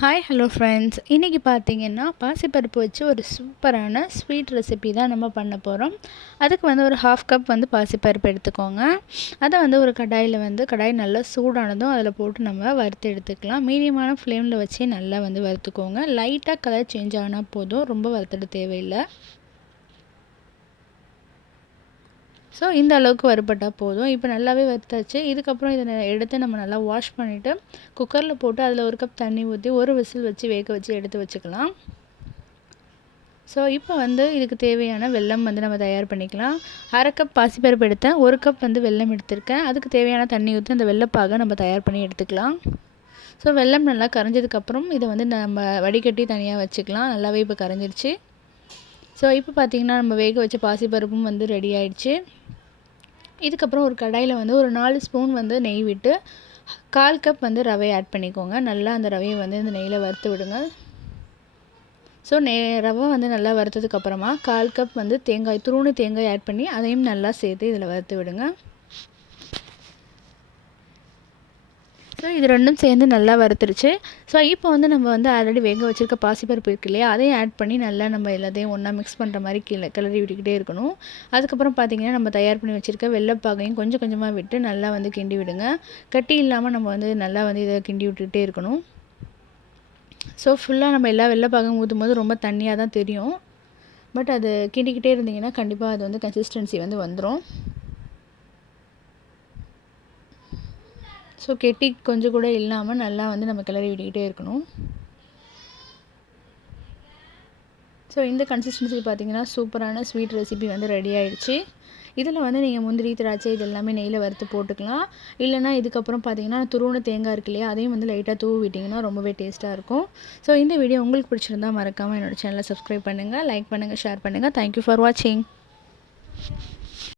Hi hello friends இன்றைக்கி பார்த்தீங்கன்னா பாசிப்பருப்பு வச்சு ஒரு சூப்பரான ஸ்வீட் ரெசிபி தான் நம்ம பண்ண போகிறோம் அதுக்கு வந்து ஒரு ஹாஃப் கப் வந்து பாசிப்பருப்பு எடுத்துக்கோங்க. அதை வந்து ஒரு கடாயில் வந்து கடாய் நல்லா சூடானதும் அதில் போட்டு நம்ம வறுத்து எடுத்துக்கலாம். மீடியமான ஃப்ளேமில் வச்சு நல்லா வந்து வறுத்துக்கோங்க. லைட்டாக கலர் சேஞ்ச் ஆனால் போதும். ரொம்ப வறுத்துட தேவையில்லை. ஸோ இந்த அளவுக்கு வறுபட்டால் போதும். இப்போ நல்லாவே வறுத்தாச்சு. இதுக்கப்புறம் இதை எடுத்து நம்ம நல்லா வாஷ் பண்ணிவிட்டு குக்கரில் போட்டு அதில் ஒரு கப் தண்ணி ஊற்றி ஒரு விசில் வச்சு வேக வச்சு எடுத்து வச்சுக்கலாம். ஸோ இப்போ வந்து இதுக்கு தேவையான வெல்லம் வந்து நம்ம தயார் பண்ணிக்கலாம். அரை கப் பாசிப்பருப்பு எடுத்தேன். ஒரு கப் வந்து வெல்லம் எடுத்திருக்கேன். அதுக்கு தேவையான தண்ணி ஊற்றி அந்த வெள்ளப்பாக நம்ம தயார் பண்ணி எடுத்துக்கலாம். ஸோ வெல்லம் நல்லா கரைஞ்சதுக்கப்புறம் இதை வந்து நம்ம வடிகட்டி தனியாக வச்சுக்கலாம். நல்லாவே இப்போ கரைஞ்சிருச்சு. ஸோ இப்போ பார்த்திங்கன்னா நம்ம வேக வச்ச பாசிப்பருப்பும் வந்து ரெடி ஆயிடுச்சு. இதுக்கப்புறம் ஒரு கடாயில் வந்து ஒரு நாலு ஸ்பூன் வந்து நெய் விட்டு கால் கப் வந்து ரவை ஆட் பண்ணிக்கோங்க. நல்லா அந்த ரவையை வந்து இந்த நெய்யில் வறுத்து விடுங்க. ஸோ நெ ரவை வந்து நல்லா வறுத்ததுக்கப்புறமா கால் கப் வந்து தேங்காய் துருணு தேங்காய் ஆட் பண்ணி அதையும் நல்லா சேர்த்து இதில் வறுத்து விடுங்க. ஸோ இது ரெண்டும் சேர்ந்து நல்லா வறுத்துருச்சு. ஸோ இப்போ வந்து நம்ம வந்து ஆல்ரெடி வேக வச்சுருக்க பாசிப்பருப்பு இருக்கு இல்லையா? அதையும் ஆட் பண்ணி நல்லா நம்ம எல்லாத்தையும் ஒன்றா மிக்ஸ் பண்ணுற மாதிரி கீழே கிளறி விட்டுக்கிட்டே இருக்கணும். அதுக்கப்புறம் பார்த்திங்கன்னா நம்ம தயார் பண்ணி வச்சுருக்க வெள்ளைப்பாகையும் கொஞ்சம் கொஞ்சமாக விட்டு நல்லா வந்து கிண்டி விடுங்க. கட்டி இல்லாமல் நம்ம வந்து நல்லா வந்து இதை கிண்டி விட்டுக்கிட்டே இருக்கணும். ஸோ ஃபுல்லாக நம்ம எல்லா வெள்ளைப்பாகம் ஊற்றும் போது ரொம்ப தண்ணியாக தான் தெரியும். பட் அது கிண்டிக்கிட்டே இருந்திங்கன்னா கண்டிப்பாக அது வந்து கன்சிஸ்டன்சி வந்து வந்துடும் ஸோ கெட்டி கொஞ்சம் கூட இல்லாமல் நல்லா வந்து நம்ம கிளறி விட்டுக்கிட்டே இருக்கணும். ஸோ இந்த கன்சிஸ்டன்சி பார்த்திங்கன்னா சூப்பரான ஸ்வீட் ரெசிபி வந்து ரெடி ஆகிடுச்சு இதில் வந்து நீங்கள் முந்திரி திராட்சை இது எல்லாமே நெய்யில் வறுத்து போட்டுக்கலாம். இல்லைனா இதுக்கப்புறம் பார்த்தீங்கன்னா துருவன தேங்காய் இருக்கு இல்லையா அதையும் வந்து லைட்டாக தூவி விட்டிங்கன்னா ரொம்பவே டேஸ்ட்டாக இருக்கும். ஸோ இந்த வீடியோ உங்களுக்கு பிடிச்சிருந்தா மறக்காமல் என்னோடய சேனலை சப்ஸ்கிரைப் பண்ணுங்கள் லைக் பண்ணுங்கள் ஷேர் பண்ணுங்கள் தேங்க்யூ ஃபார் வாட்சிங்